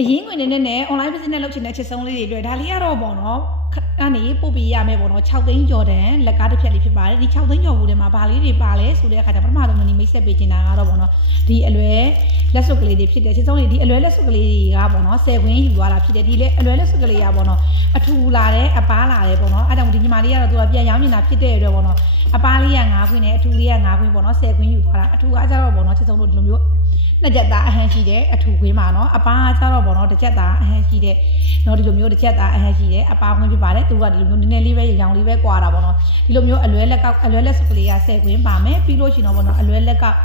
အရင်ဝင်နေ online business လုပ်ချင်တဲ့ချက်ဆုံးလေးတွေတွေ့ဒါလေးကတော့ပေါ့နော်ကနေပို့ပေးရမယ်ပေါ့နော်6သိန်းကျော်တန်လက်ကားတစ်ဖြက်လေးဖြစ်ပါတယ်ဒီ6သိန်းကျော်ဘူးထဲမှာဘာလေးတွေပါလဲဆိုတဲ့အခါကျပထမဆုံးဒီမိတ်ဆက်ပေးချင်တာကတော့ပေါ့နော်ဒီအလွယ်လက်စွပ်ကလေးတွေဖြစ်တဲ့ချက်ဆုံးလေးဒီအလွယ်လက်စွပ်ကလေးတွေကပေါ့နော်10ခွင်းယူသွားတာဖြစ်တယ်ဒီလေအလွယ်လက်စွပ်ကလေးကပေါ့နော်အထူလာတယ်အပားလာတယ်ပေါ့နော်အဲ့ဒါကြောင့်ဒီညီမလေးကတော့သူကပြန်ရောင်းနေတာဖြစ်တဲ့အတွက်ပေါ့နော်အပားလေးက9ခွင်းနဲ့အထူလေးက9ခွင်းပေါ့နော်10ခွင်းယူသွားတာအထူကကြတော့ပေါ့နော်ချက်ဆုံးတို့ဒီလိုမျိုးနှစ်ချက်သားအဟန်ရှိတယ်အထူခွင်းမှာနော်အပားကြတော့ပေါ့နော်တစ်ချက်သားအဟန်ရှိတယ်နော်ဒီလိုမျိုးတစ်ချက်သားအဟန်ရှိတယ်အပားခွင်းဖြစ်ပါတယ်သူကဒီလိုမျိုးနည်းနည်းလေးပဲရောင်လေးပဲကွာတာပေါ့နော်ဒီလိုမျိုးအလွယ်လက်စကလေးက10ခွင်းပါမယ်ပြီးလို့ရှိရင်တော့ပေါ့နော်အလွယ်လက်ကောက်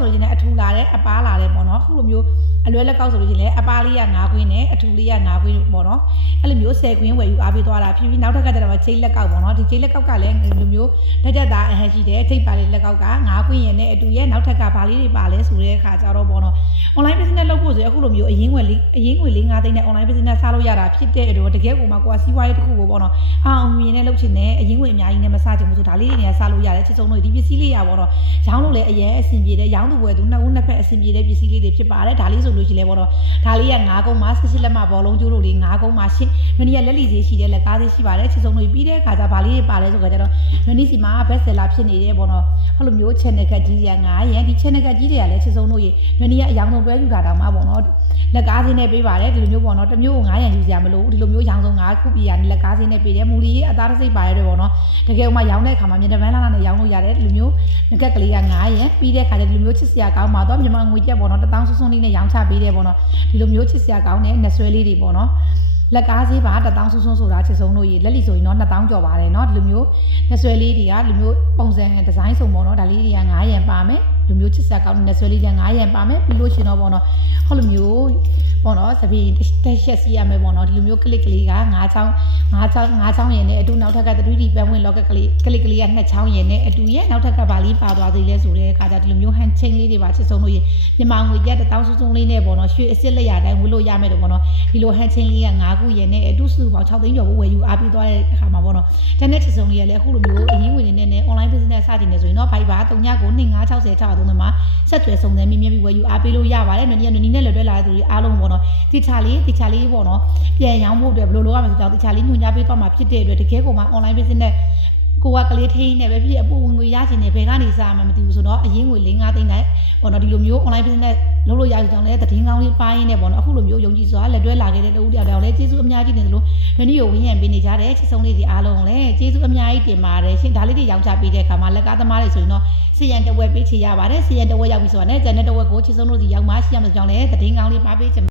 ဆိုရင်လည်းအထူလာတယ်အပားလာတယ်ပေါ့နော်အခုလိုမျိုးအလွယ်လက်ကောက်ဆိုလို့ရှိရင်လည်းအပားလေးက9ခွင်းနဲ့အထူလေးက9ခွင်းပေါ့နော်အဲ့လိုမျိုး10ခွင်းဝယ်ယူအားပေးသွားတာဖြစ်ပြီးနောက်ထပ်ကကျတော့ချိတ်လက်ကောက်ပေါ့နော်ဒီချိတ်လက်ကောက်ကလည်းဒီလိုမျိုးတစ်ချက်သားအဟန်ရှိတယ်ထိပ်ပါလေးလက်ကောက်က9ခွင်းရယ်နဲ့အတူရဲ့နောက်ထပ်ကဘာလေးတွေပါလဲဆိုတဲ့အခါကျတော့ပေါ့နော် online business လုပ်ဖို့ဆိုရင်အခုလိုမျိုးအရင်ငွေလေး5သိန်းနဲ့ online business စလုပ်ရတာဖြစ်တဲ့အတွက်တကယ်ကိုမှကိုကစီးပွားရေးတစ်ခုကိုပေါ့နော်အောင်မြင်နဲ့လုပ်ချင်တဲ့အရင်ငွေအများကြီးနဲ့မစချင်ဘူးဆိုဒါလေးတွေနေရာစလို့ရတယ်ချစ်ဆုံးတို့ဒီပစ္စည်းလေးရပေါ့နော်ရောင်းလို့လည်းအရင်အဆင်ပြေတယ်ရောင်းသူဝယ်သူနှစ်ဦးနှစ်ဖက်အဆင်ပြေတဲ့ပစ္စည်းလေးတွေဖြစ်ပါတယ်ဒါလေးဆိုလို့ရှိရင်လည်းပေါ့နော်ဒါလေးက9ကုန်းမှာ18လက်မဘောလုံးကျိုးတို့လေး9ကုန်းမှာရှင်းမနီကလက်လီဈေးရှိတယ်လက်ကားဈေးရှိပါတယ်ချစ်ဆုံးတို့ပြီးတဲ့အခါကျဘာလေးတွေပါလဲဆိုကြတော့မနီစီမှာ best seller ဖြစ်နေတယ်ပေါ့နော်အဲ့လိုမျိုး channel ကကြီးတွေက9ရန်ဒီ channel ကကြီးတွေကလည်းချစ်ဆုံးတို့ရေမနီကအယောင်ဆုံးတွဲယူတာတောင်မှပေါ့နော်လက်ကားဈေးနဲ့ပေးပါတယ်ဒီလိုမျိုးပေါ့နော်တစ်မျိုးကို9ရန်ယူစရာမလိုဘူးဒီလိုမျိုးရောင်ဆုံး9ခုပြရလက်ကားဈေးနဲ့ပေးတယ်မူလီအသားတစ်စိတ်ပါရတဲ့ပေါ့နော်တကယ်မှရောင်းတဲ့အခါမှာမြေတပန်းလာနဲ့ရောင်းလို့ရတယ်ဒီလိုမျိုးငကက်ကလေးက9ရန်ပြီးတဲ့အခါကျဒီလိုမျိုးချစ်စရာကောင်းပါတော့မြန်မာငွေကျပ်ပေါ့နော်1000စွန်းလေးနဲ့ရောင်းချပေးတယ်ပေါ့နော်ဒီလိုမျိုးချစ်စရာကောင်းတဲ့နှဆွဲလေးတွေပေါ့နော်လက်ကားဈေးပါ1000စွန်းဆိုတာချစ်ဆုံးတို့ရေလက်လီဆိုရင်တော့2000ကျော်ပါတယ်เนาะဒီလိုမျိုးနှဆွဲလေးတွေကဒီလိုမျိုးပုံစံဒီဇိုင်းစုံပေါ့နော်ဒါလေးတွေက9ရန်ပါမယ်ဒီလိုမျိုးချစ်စရာကောင်းတဲ့နှဆွဲလေးတွေက9ရန်ပါမယ်ပြီးလို့ရှိရင်တော့ပေါ့နော်ဟောလိုမျိုးပေါ့နော်သပင်းတက်ရှက်စီရမယ်ပေါ့နော်ဒီလိုမျိုးကလစ်ကလေးက9ချောင်းရယ်နဲ့အတူနောက်ထပ်က 3D ပန်းဝင် locket ကလေးကလေးက2ချောင်းရယ်နဲ့အတူရဲ့နောက်ထပ်ကဘာလေးပါသွားသေးလဲဆိုတဲ့အခါကျဒီလိုမျိုး hand chain လေးတွေပါချစ်ဆုံးလို့ရေမြန်မာငွေကျပ်1000စွန်းလေးနဲ့ပေါ့နော်ရွှေအစ်စ်လက်ရတိုင်းဝယ်လို့ရမယ်တော့ပေါ့နော်ဒီလို hand chain လေးက9ခုရယ်နဲ့အတူစုပေါင်း6သိန်းကျော်ဝယ်ယူအားပေးသွားတဲ့အခါမှာပေါ့နော်တန်းတဲ့ချစ်ဆုံးလေးကလည်းအခုလိုမျိုးအရင်းဝင်နေ online business စတင်နေဆိုရင်တော့ Viber 3992560663မှာဆက်သွယ်စုံစမ်းမြင်ပြီးဝယ်ယူအားပေးလို့ရပါတယ်နည်းနဲ့လွယ်လွယ်လာတဲ့သူတွေအားလုံးပေါ့နော်တိချာလေးပေါ့နော်ပြန်ရောင်းဖို့အတွက်ဘယ်လိုလုပ်ရမလဲဆိုတော့တိချာလေးညွှန်ကြားပေးသွားမှာဖြစ်တဲ့အတွက်တကယ်ကိုမှ online business ကိုကကလေးထိန်းနေပဲဖြစ်အပူဝင်ငွေရချင်နေဘယ်ကနေစားမှမသိဘူးဆိုတော့အရင်ငွေ5သိန်းနဲ့ပေါ့နော်ဒီလိုမျိုး online business လုပ်လို့ရကြအောင်လဲသတင်းကောင်းလေးပိုင်းနေပေါ့နော်အခုလိုမျိုးယုံကြည်စွာလက်တွဲလာခဲ့တဲ့တူတယောက်လဲကျေးဇူးအများကြီးတင်တယ်လို့မင်းတို့ဝင်းရံပေးနေကြတဲ့ချစ်ဆုံးလေးတွေအားလုံးလဲကျေးဇူးအများကြီးတင်ပါတယ်ရှင်ဒါလေးတွေရောင်းချပေးတဲ့အခါမှာလက်ကားသမားတွေဆိုရင်တော့စီရန်တဝက်ပေးချေရပါတယ်စီရန်တဝက်ရောက်ပြီဆိုတာနဲ့ဂျန်နဲ့တဝက်ကိုချစ်ဆုံးတို့စီရောက်မှရှိရမယ်ကြောင်းလဲသတင်းကောင်းလေးပါပေးချင်